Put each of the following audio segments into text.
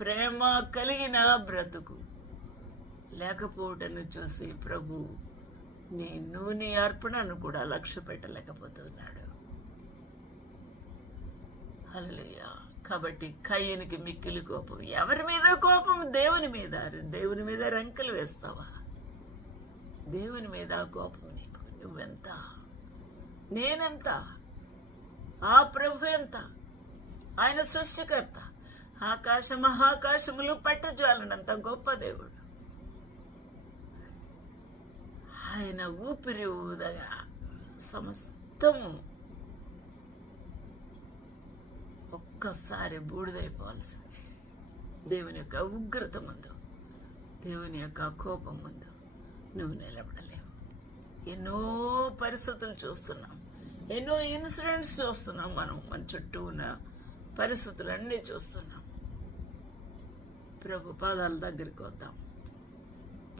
ప్రేమ కలిగిన బ్రతుకు. లేకపోవటను చూసి ప్రభు నేను నీ అర్పణను కూడా లక్ష్య పెట్టలేకపోతున్నాడు. హల్లెలూయా. కాబట్టి కయ్యనికి మిక్కిలి కోపం. ఎవరి మీద కోపం? దేవుని మీద. దేవుని మీద రంకెలు వేస్తావా? దేవుని మీద కోపం నీకు. నువ్వెంత? నేనెంత? ఆ ప్రభు ఎంత? ఆయన సృష్టికర్త. ఆకాశ మహాకాశములు పట్టజాలనంత గొప్ప దేవుడు. ఆయన ఊపిరి ఊదగా సమస్తము ఒక్కసారి బూడిదైపోవాల్సిందే. దేవుని యొక్క ఉగ్రత ముందు దేవుని యొక్క కోపం ముందు నువ్వు నిలబడలేవు. ఎన్నో పరిస్థితులు చూస్తున్నాం ఎన్నో ఇన్సిడెంట్స్ చూస్తున్నాం మనం మన చుట్టూ ఉన్న పరిస్థితులన్నీ చూస్తున్నాం. ప్రభు పాదాల దగ్గరికి వద్దాం.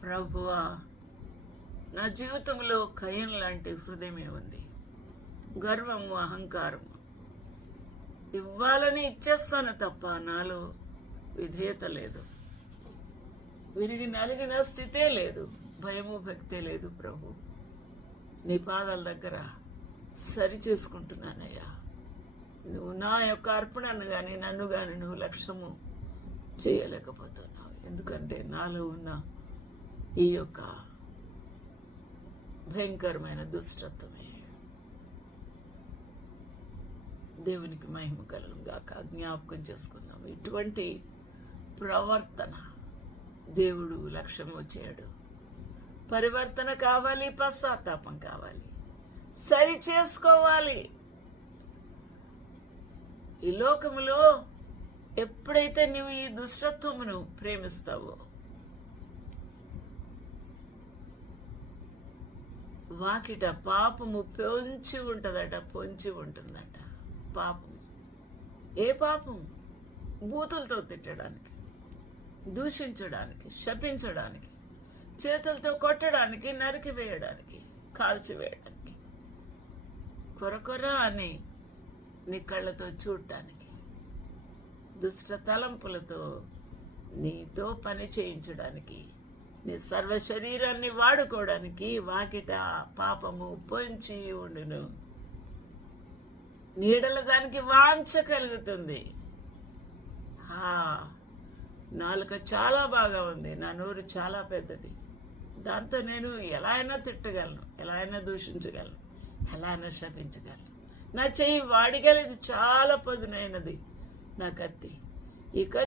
ప్రభువా నా జీవితంలో కయం లాంటి హృదయమే ఉంది. గర్వము అహంకారము. ఇవ్వాలని ఇచ్చేస్తాను తప్ప నాలో విధేయత లేదు. విరిగి నలిగిన స్థితే లేదు. భయము భక్తే లేదు ప్రభు. నీ పాదాల దగ్గర సరి చేసుకుంటున్నానయ్యా. నువ్వు నా యొక్క అర్పణను కానీ నన్ను కానీ నువ్వు లక్ష్యము చేయలేకపోతున్నావు. ఎందుకంటే నాలో ఉన్న ఈ యొక్క భయంకరమైన దుష్టత్వమే దేవునికి మహిమ కలుగాక జ్ఞాపకం చేసుకుందాం. ఇటువంటి ప్రవర్తన దేవుడు లక్ష్యం వచ్చాడు పరివర్తన కావాలి పశ్చాత్తాపం కావాలి. సరి చేసుకోవాలి. ఈ లోకములో ఎప్పుడైతే నువ్వు ఈ దుష్టత్వమును ప్రేమిస్తావో వాకిట పాపము పొంచి ఉంటుందట పొంచి ఉంటుందట. పాపం. ఏ పాపం? బూతులతో తిట్టడానికి దూషించడానికి శపించడానికి చేతులతో కొట్టడానికి నరికి వేయడానికి కాల్చివేయడానికి కొరకొర అని నీ కళ్ళతో చూడటానికి. దుష్ట తలంపులతో నీతో పని చేయించడానికి నీ సర్వ శరీరాన్ని వాడుకోవడానికి వాకిట పాపము పొంచి ఉండును. నీడల దానికి వాంఛ కలుగుతుంది. హా నాలుక చాలా బాగా ఉంది. నా నోరు చాలా పెద్దది. దాంతో నేను ఎలా అయినా తిట్టగలను ఎలా అయినా దూషించగలను ఎలా అయినా శపించగలను. నా చెయ్యి వాడిగలది చాలా పదునైనది. నా కత్తి ఈ కత్తి